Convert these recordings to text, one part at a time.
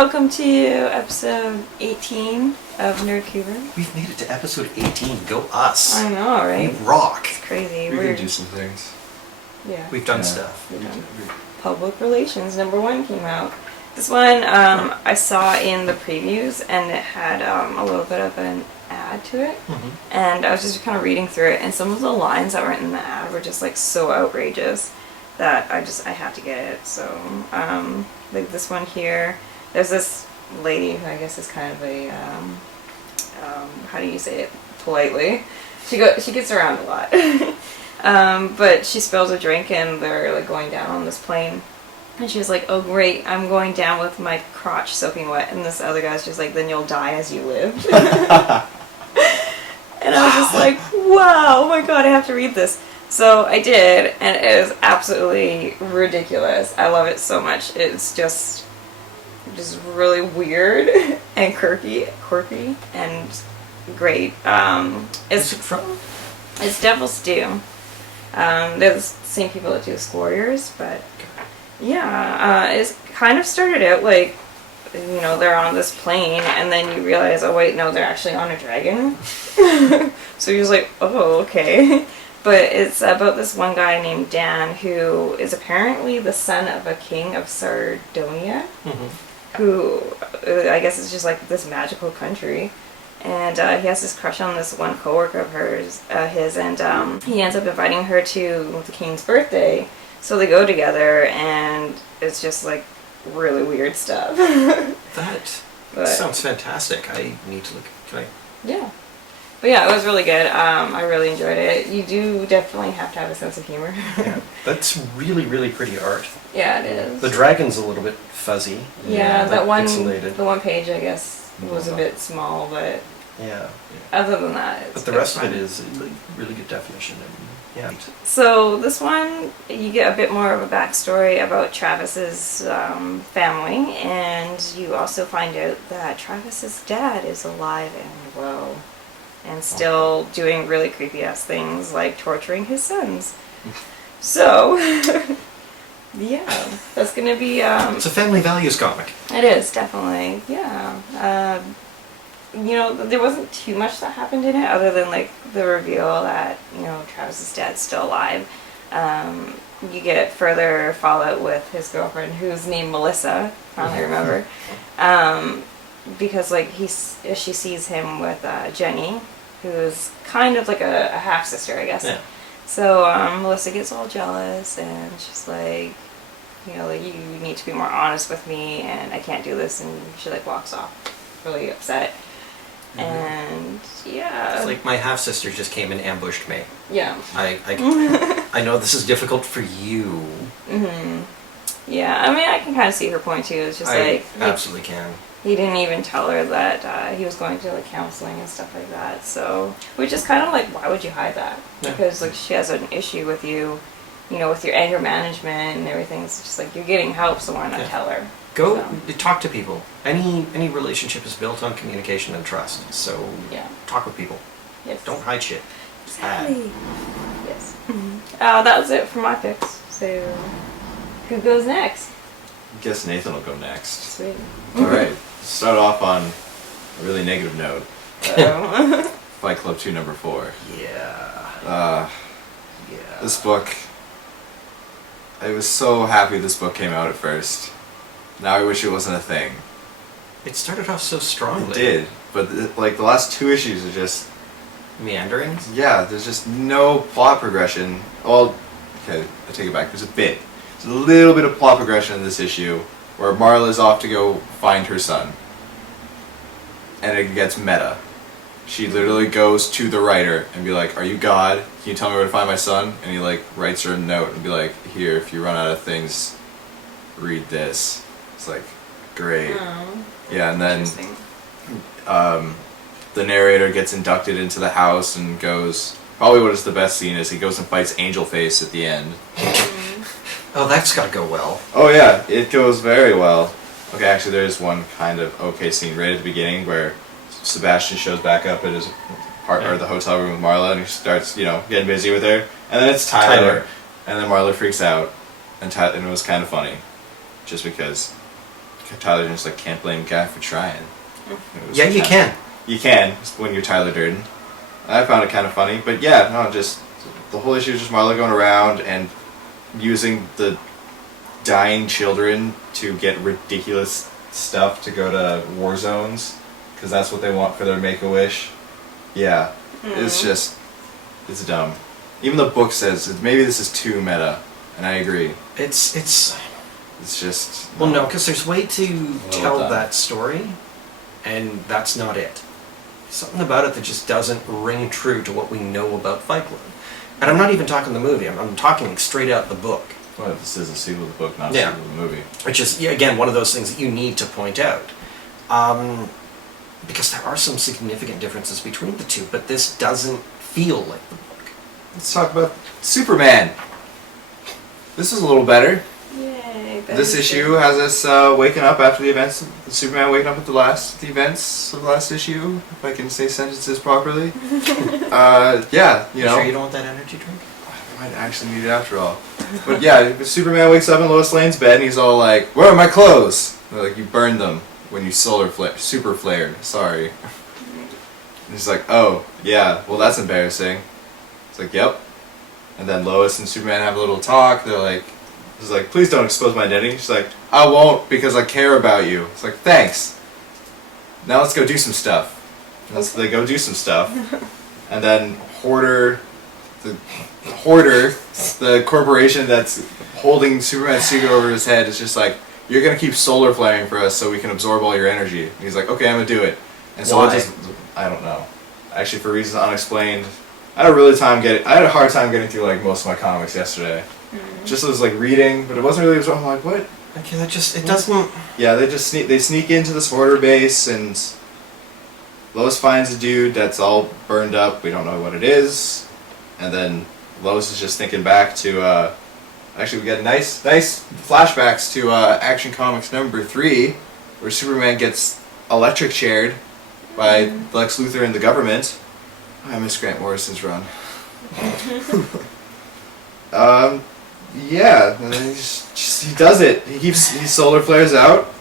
welcome to episode 18 of Nerdcouver. We've made it to episode 18. Go us. I know, right? We rock. It's crazy. We can do some things. Yeah. We've done stuff. We've done. Public Relations #1 came out. This one I saw in the previews, and it had a little bit of an ad to it. Mm-hmm. And I was just kind of reading through it, and some of the lines that were in the ad were just like so outrageous that I had to get it. So like this one here, there's this lady who I guess is kind of a how do you say it politely? She gets around a lot. But she spills a drink and they're like going down on this plane. And she's like, "Oh great, I'm going down with my crotch soaking wet." And this other guy's just like, "Then you'll die as you lived." And I was just like, wow, oh my god, I have to read this. So I did, and it is absolutely ridiculous. I love it so much. It's just really weird and quirky and great. Where's it from? It's Devil's Due. They're the same people that do Squarriors, but yeah, it's kind of started out like, you know, they're on this plane, and then you realize, oh wait, no, they're actually on a dragon. So you're just like, oh, okay. But it's about this one guy named Dan, who is apparently the son of a king of Sardonia, who I guess is just like this magical country. And he has this crush on this one coworker of his, and he ends up inviting her to the king's birthday. So they go together, and it's just like really weird stuff. That sounds fantastic. I need to look. Can I? Yeah. But yeah, it was really good. I really enjoyed it. You do definitely have to have a sense of humor. Yeah, that's really, really pretty art. Yeah, it is. The dragon's a little bit fuzzy. Yeah, that one, pixelated. the one page, I guess, was a bit small, but yeah. other than that, it's but the rest fun. of it is like, really good definition. And, yeah. So this one, you get a bit more of a backstory about Travis's family, and you also find out that Travis's dad is alive and well, and still doing really creepy ass things like torturing his sons. So, yeah, that's gonna be. It's a family values comic. It is definitely, yeah. You know, there wasn't too much that happened in it other than like the reveal that, you know, Travis's dad's still alive. You get further fallout with his girlfriend, who's named Melissa, I finally remember. Because like she sees him with Jenny, who's kind of like a half sister, I guess. Yeah. So Melissa gets all jealous, and she's like, you know, like, you need to be more honest with me, and I can't do this, and she like walks off, really upset. Mm-hmm. And yeah, It's like my half sister just came and ambushed me. Yeah. I know this is difficult for you. Mhm. Yeah, I mean, I can kind of see her point too. It's just like absolutely can. He didn't even tell her that he was going to like counseling and stuff like that. So, which is kind of like, why would you hide that? Yeah. Because like she has an issue with you, you know, with your anger management and everything. It's just like, you're getting help, so why not tell her? Go talk to people. Any relationship is built on communication and trust. So yeah, talk with people. Yes. Don't hide shit. Exactly. Yes. That was it for my picks. So who goes next? I guess Nathan will go next. Sweet. Alright, start off on a really negative note. Fight Club 2 #4. Yeah. This book, I was so happy this book came out at first. Now I wish it wasn't a thing. It started off so strongly. It did, but like the last 2 issues are just meanderings. yeah. There's just no plot progression. Well, okay, I take it back. There's a bit. There's a little bit of plot progression in this issue where Marla's off to go find her son, and it gets meta. She literally goes to the writer and be like, "Are you God? Can you tell me where to find my son?" And he like writes her a note and be like, "Here, if you run out of things, read this." It's like, great. Oh, yeah, and then the narrator gets inducted into the house and goes, probably what is the best scene is he goes and fights Angel Face at the end. Oh, that's gotta go well. Oh yeah, it goes very well. Okay, actually there is one kind of okay scene right at the beginning where Sebastian shows back up at his partner at the hotel room with Marla, and he starts, you know, getting busy with her. And then it's Tyler. And then Marla freaks out, and it was kind of funny. Just because Tyler just like can't blame Guy for trying. Yeah, you can. You can when you're Tyler Durden. I found it kind of funny, but yeah, no, just the whole issue is just Marla going around and using the dying children to get ridiculous stuff to go to war zones because that's what they want for their Make-A-Wish. Yeah, it's just, it's dumb. Even the book says maybe this is too meta, and I agree. It's just well, no, because there's a way to tell done. that story, and that's not it. Something about it that just doesn't ring true to what we know about Fight Club. And I'm not even talking the movie. I'm talking straight out the book. Well, this is a sequel to the book, not a Yeah. sequel to the movie. Which is, yeah, again, one of those things that you need to point out. Because there are some significant differences between the two, but this doesn't feel like the book. Let's talk about Superman. This is a little better. Yay. This issue has us waking up after the events. Superman waking up at the events of the last issue, if I can say sentences properly. Yeah, you know. Sure you don't want that energy drink? I might actually need it after all. But yeah, Superman wakes up in Lois Lane's bed and he's all like, "Where are my clothes?" They're like, "You burned them when you super flared. Sorry." And he's like, "Oh, yeah, well that's embarrassing." It's like, "Yep." And then Lois and Superman have a little talk. They're like, he's like, "Please don't expose my identity." She's like, "I won't because I care about you." It's like, "Thanks. Now let's go do some stuff." And so they go do some stuff. And then Hoarder, the corporation that's holding Superman's secret over his head is just like, "You're going to keep solar flaring for us so we can absorb all your energy." And he's like, "Okay, I'm going to do it." And so Why? I don't know. Actually, for reasons unexplained. I had a hard time getting through like most of my comics yesterday. Just as like reading, but it wasn't really. I'm like, what? Okay, that just, it doesn't... Yeah, they sneak into this hoarder base, and Lois finds a dude that's all burned up. We don't know what it is, and then Lois is just thinking back to. Actually, we get nice flashbacks to Action Comics number 3, where Superman gets electric chaired by Lex Luthor and the government. I miss Grant Morrison's run. Yeah, and then he does it. He solar flares out.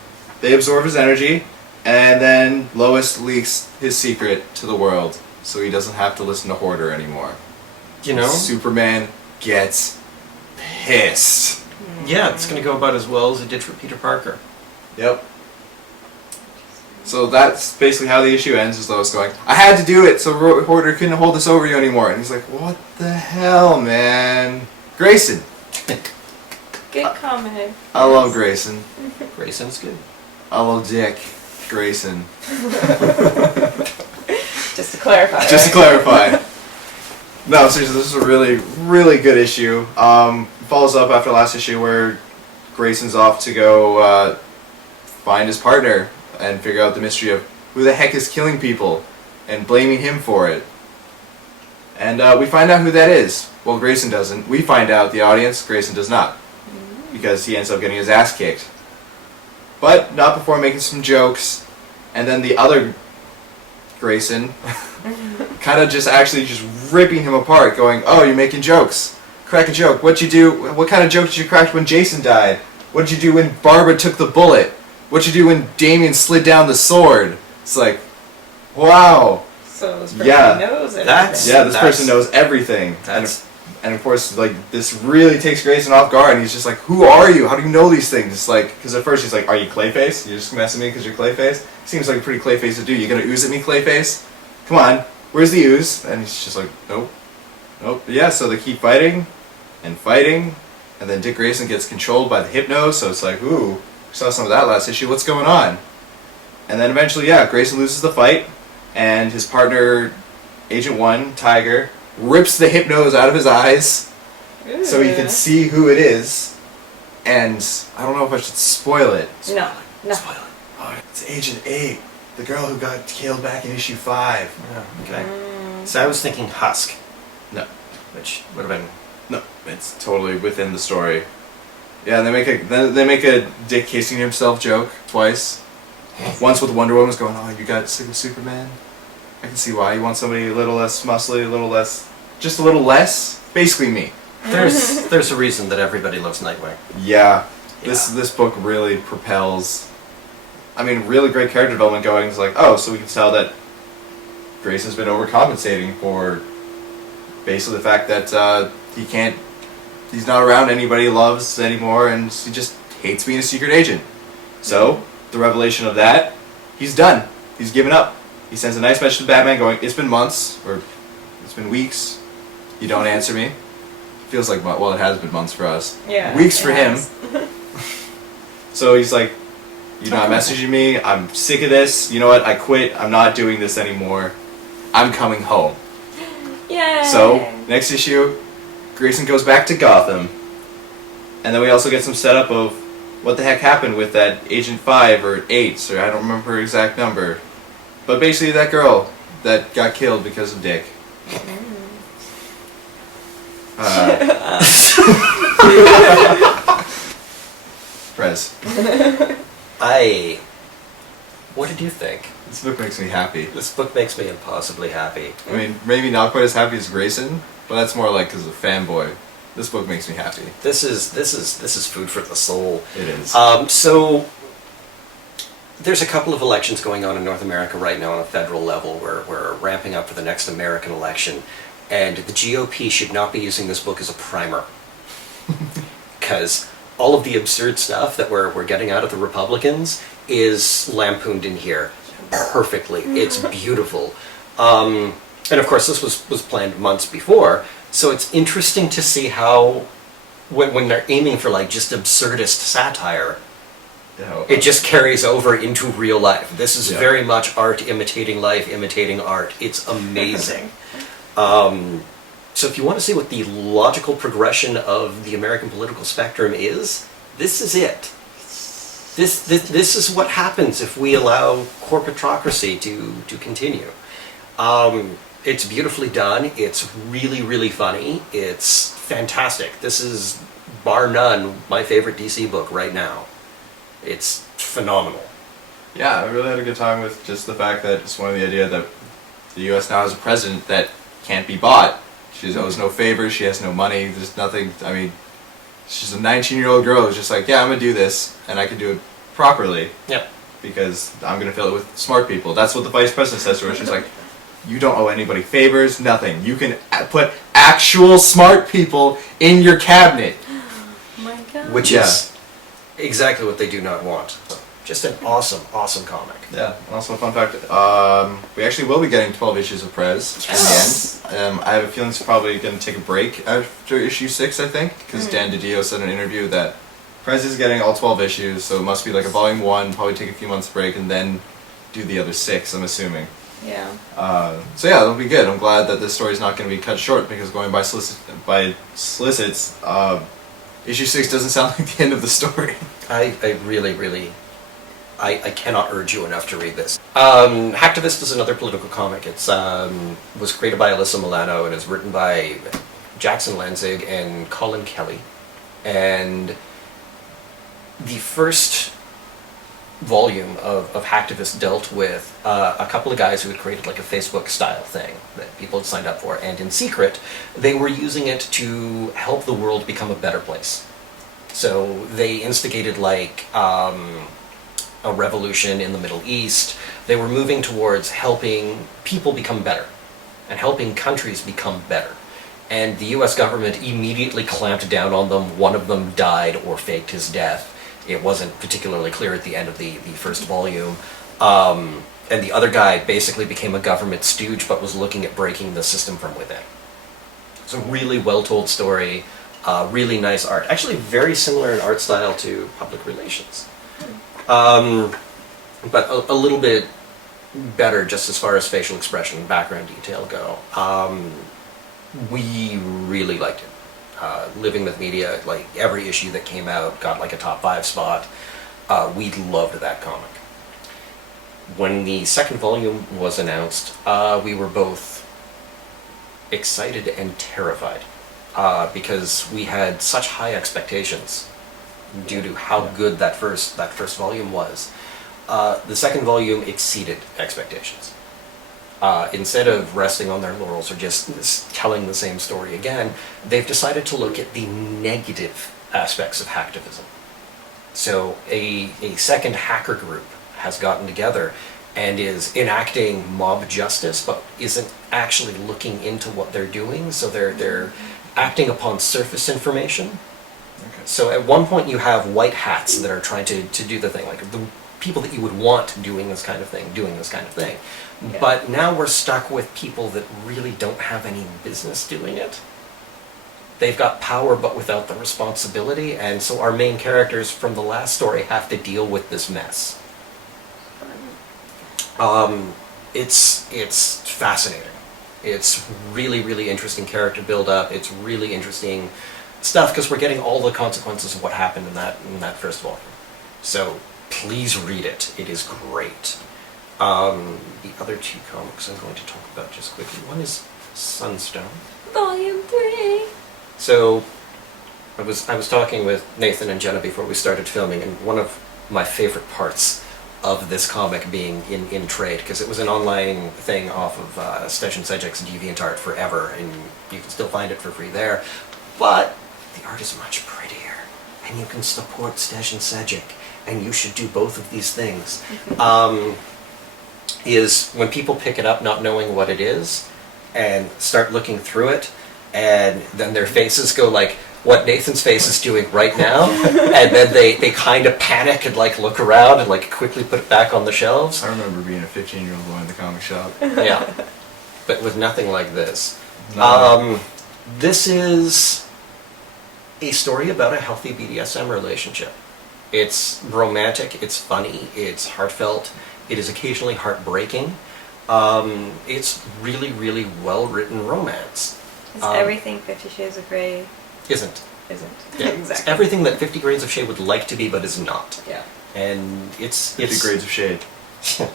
They absorb his energy, and then Lois leaks his secret to the world, so he doesn't have to listen to Hoarder anymore. You know? Superman gets pissed. Yeah, it's going to go about as well as it did for Peter Parker. Yep. So that's basically how the issue ends, is Lois going, "I had to do it so Hoarder couldn't hold this over you anymore." And he's like, "What the hell, man?" Grayson. Good comment. I love Grayson. Grayson's good. I love Dick Grayson. Just to clarify. Just to clarify. No, seriously, this is a really, really good issue. Follows up after last issue where Grayson's off to go find his partner and figure out the mystery of who the heck is killing people and blaming him for it. And we find out who that is. Well, Grayson doesn't. We find out, the audience, Grayson does not. Because he ends up getting his ass kicked. But not before making some jokes. And then the other Grayson kind of just ripping him apart, going, "Oh, you're making jokes. Crack a joke. What'd you do? What kind of joke did you crack when Jason died? What'd you do when Barbara took the bullet? What'd you do when Damien slid down the sword?" It's like, wow. So this person Yeah. knows everything. This person knows everything. And of course, like, this really takes Grayson off guard, and he's just like, "Who are you? How do you know these things?" It's like, because at first he's like, "Are you Clayface? You're just messing me because you're Clayface?" Seems like a pretty Clayface to do. "You gonna ooze at me, Clayface? Come on, where's the ooze?" And he's just like, "Nope. Nope." But yeah, so they keep fighting, and then Dick Grayson gets controlled by the Hypno, so it's like, ooh, we saw some of that last issue, what's going on? And then eventually, yeah, Grayson loses the fight, and his partner, Agent 1, Tiger, rips the Hypnos out of his eyes so he can see who it is. And I don't know if I should spoil it. No. Spoil it. Oh, it's Agent 8, the girl who got killed back in issue 5. Oh, okay. So I was thinking Husk. No. Which would have been... No, it's totally within the story. Yeah, they make a Dick kissing himself joke twice. Once with Wonder Woman's going, "Oh, you got sick of Superman? I can see why. You want somebody a little less muscly, just a little less. Basically me." There's a reason that everybody loves Nightwing. Yeah, this book really propels I mean, really great character development going. It's like, oh, so we can tell that Grayson's been overcompensating for basically the fact that he's not around anybody he loves anymore, and he just hates being a secret agent. So, the revelation of that, he's done. He's given up. He sends a nice message to Batman going, it's been months, or it's been weeks, you don't answer me. Feels like, well, it has been months for us. Yeah. Weeks for him. So he's like, you're not messaging me, I'm sick of this, you know what, I quit, I'm not doing this anymore, I'm coming home. Yay! So, next issue, Grayson goes back to Gotham, and then we also get some setup of what the heck happened with that Agent 5 or 8, or I don't remember her exact number. But basically that girl that got killed because of Dick. Prez. What did you think? This book makes me happy. This book makes me impossibly happy. I mean, maybe not quite as happy as Grayson, but that's more like because of fanboy. This book makes me happy. This is food for the soul. It is. So there's a couple of elections going on in North America right now on a federal level. We're ramping up for the next American election, and the GOP should not be using this book as a primer, because all of the absurd stuff that we're getting out of the Republicans is lampooned in here perfectly. It's beautiful. And of course this was planned months before, so it's interesting to see how when they're aiming for like just absurdist satire, it just carries over into real life. This is very much art imitating life, imitating art. It's amazing. So if you want to see what the logical progression of the American political spectrum is, this is it. This is what happens if we allow corporatocracy to continue. It's beautifully done. It's really, really funny. It's fantastic. This is, bar none, my favorite DC book right now. It's phenomenal. Yeah, I really had a good time with just the fact that it's one of the idea that the U.S. now has a president that can't be bought. She owes no favors. She has no money. There's nothing. I mean, she's a 19-year-old girl who's just like, yeah, I'm gonna do this, and I can do it properly. Yep. Because I'm gonna fill it with smart people. That's what the vice president says to her. She's like, you don't owe anybody favors. Nothing. You can put actual smart people in your cabinet. Oh my god. Which is exactly what they do not want. Just an awesome, awesome comic. Yeah, and also a fun fact, we actually will be getting 12 issues of Prez in the end. I have a feeling it's probably going to take a break after issue 6, I think, because Dan DiDio said in an interview that Prez is getting all 12 issues, so it must be like a volume 1, probably take a few months break, and then do the other 6, I'm assuming. Yeah. So yeah, it'll be good. I'm glad that this story's not going to be cut short, because going by solicits, issue 6 doesn't sound like the end of the story. I really, I cannot urge you enough to read this. Hacktivist is another political comic. It's was created by Alyssa Milano and is written by Jackson Lanzig and Colin Kelly. And the first volume of Hacktivist dealt with a couple of guys who had created like a Facebook-style thing that people had signed up for, and in secret, they were using it to help the world become a better place. So they instigated like a revolution in the Middle East. They were moving towards helping people become better and helping countries become better. And the US government immediately clamped down on them. One of them died or faked his death. It wasn't particularly clear at the end of the first volume. And the other guy basically became a government stooge but was looking at breaking the system from within. It's a really well-told story, really nice art. Actually very similar in art style to Public Relations. But a little bit better just as far as facial expression and background detail go. We really liked it. Living with Media, like every issue that came out got like a top 5 spot. We loved that comic. When the second volume was announced, we were both excited and terrified because we had such high expectations due to how good that first volume was. The second volume exceeded expectations. Instead of resting on their laurels or just telling the same story again, they've decided to look at the negative aspects of hacktivism. So a second hacker group has gotten together and is enacting mob justice, but isn't actually looking into what they're doing. So they're acting upon surface information. Okay. So at one point you have white hats that are trying to do the thing, like the people that you would want doing this kind of thing, Yeah. But now we're stuck with people that really don't have any business doing it. They've got power but without the responsibility, and so our main characters from the last story have to deal with this mess. It's fascinating. It's really, really interesting character build-up. It's really interesting stuff because we're getting all the consequences of what happened in that first volume. So please read it. It is great. The other two comics I'm going to talk about just quickly. One is Sunstone. Volume 3. So I was talking with Nathan and Jenna before we started filming, and one of my favorite parts of this comic being in trade, because it was an online thing off of Stezhin Sejic's DeviantArt forever, and you can still find it for free there, but the art is much prettier, and you can support Stezhin Sejic, and you should do both of these things. Is when people pick it up not knowing what it is, and start looking through it, and then their faces go like what Nathan's face is doing right now, and then they kind of panic and like look around and like quickly put it back on the shelves. I remember being a 15-year-old going to the comic shop. Yeah, but with nothing like this. No. This is a story about a healthy BDSM relationship. It's romantic, it's funny, it's heartfelt, it is occasionally heartbreaking. It's really, really well-written romance. It's everything 50 Shades of Grey Isn't. isn't. Yeah, It's Exactly. everything that 50 Grades of Shade would like to be, but is not. Yeah. And it's 50 Grades of Shade. It's a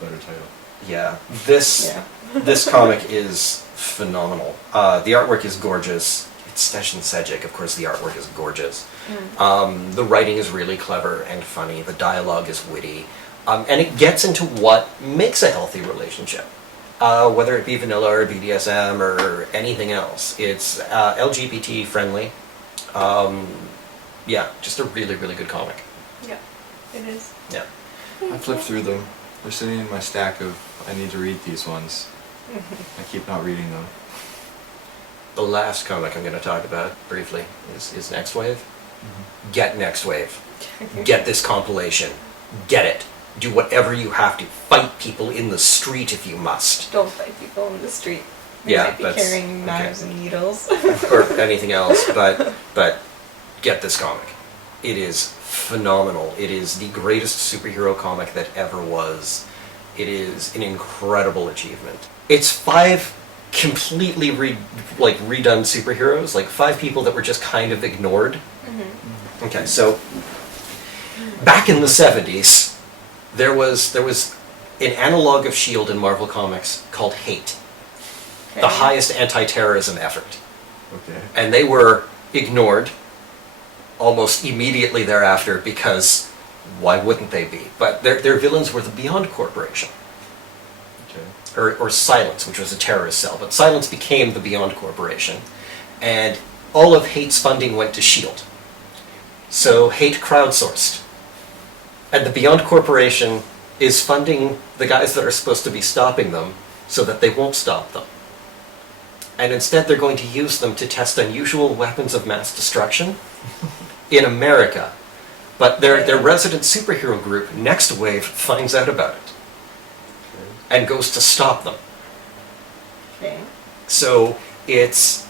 better title. Yeah, this Yeah. this comic is phenomenal. The artwork is gorgeous. It's Stezhin Sejic, of course. The artwork is gorgeous. The writing is really clever and funny. The dialogue is witty, and it gets into what makes a healthy relationship. Whether it be vanilla or BDSM or anything else. It's LGBT friendly. Yeah, just a really, really good comic. Yeah, it is. Yeah. I flipped through them. They're sitting in my stack of I need to read these ones. I keep not reading them. The last comic I'm going to talk about briefly is Next Wave. Get Next Wave. Get this compilation. Get it. Do whatever you have to. Fight people in the street if you must. Don't fight people in the street. They Yeah, might be that's- carrying knives okay. and needles. Or anything else, but get this comic. It is phenomenal. It is the greatest superhero comic that ever was. It is an incredible achievement. It's 5 completely redone superheroes, like 5 people that were just kind of ignored. Okay, so back in the 70s, there was an analog of S.H.I.E.L.D. in Marvel Comics called Hate, the highest anti-terrorism effort. Okay. And they were ignored almost immediately thereafter because why wouldn't they be? But their villains were the Beyond Corporation. Okay. Or Silence, which was a terrorist cell. But Silence became the Beyond Corporation. And all of Hate's funding went to S.H.I.E.L.D. So Hate crowdsourced. And the Beyond Corporation is funding the guys that are supposed to be stopping them so that they won't stop them. And instead they're going to use them to test unusual weapons of mass destruction in America. But their resident superhero group, Next Wave, finds out about it and goes to stop them. Okay. So it's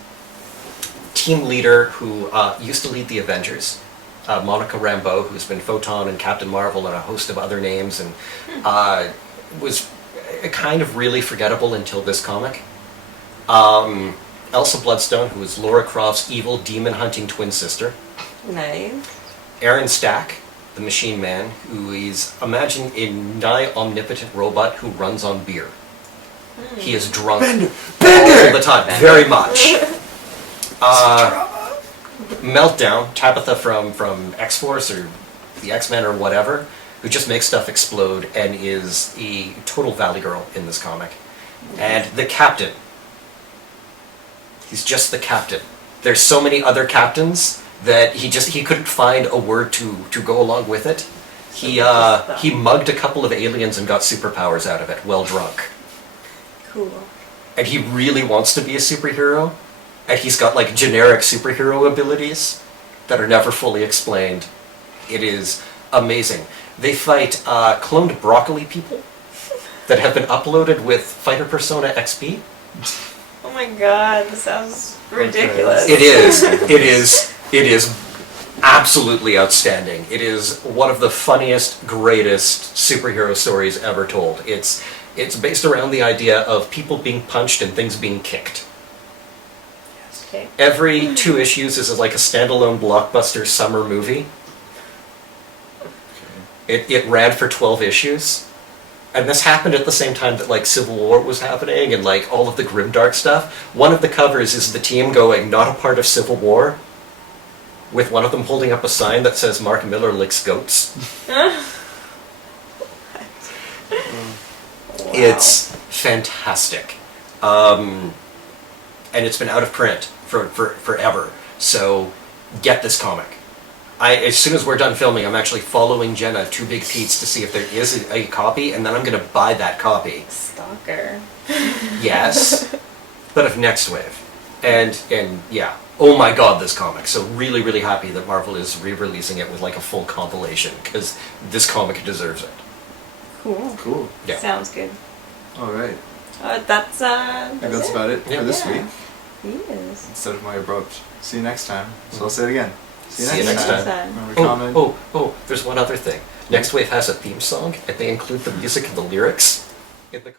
team leader who used to lead the Avengers, Monica Rambeau, who's been Photon and Captain Marvel and a host of other names, and was kind of really forgettable until this comic. Elsa Bloodstone, who is Laura Croft's evil demon-hunting twin sister. Nice. Aaron Stack, the Machine Man, who is, imagine, a nigh omnipotent robot who runs on beer. He is drunk all the time, very much. Meltdown, Tabitha from X-Force or the X-Men or whatever, who just makes stuff explode and is a total Valley Girl in this comic. And the Captain. He's just the Captain. There's so many other captains that he couldn't find a word to go along with it. He mugged a couple of aliens and got superpowers out of it, well drunk. Cool. And he really wants to be a superhero, and he's got like generic superhero abilities that are never fully explained. It is amazing. They fight cloned broccoli people that have been uploaded with Fighter Persona XP. Oh my god, this sounds ridiculous. It is. It is absolutely outstanding. It is one of the funniest, greatest superhero stories ever told. It's based around the idea of people being punched and things being kicked. Okay. Every 2 issues is like a standalone blockbuster summer movie. It ran for 12 issues. And this happened at the same time that like Civil War was happening and like all of the grimdark stuff. One of the covers is the team going, not a part of Civil War, with one of them holding up a sign that says Mark Miller licks goats. Wow. It's fantastic. And it's been out of print for forever. So get this comic. As soon as we're done filming, I'm actually following Jenna to Big Pete's to see if there is a copy, and then I'm going to buy that copy. Stalker. Yes, but of Next Wave. And yeah, oh my god, this comic. So really, really happy that Marvel is re-releasing it with like a full compilation, because this comic deserves it. Cool. Cool. Yeah. Sounds good. All right. That's I think that's about it Yeah. for this week. Yes. Instead of my abrupt, see you next time. So I'll say it again. See you next time. Remember, comment. Oh, there's one other thing. Next Wave has a theme song, and they include the music and the lyrics in the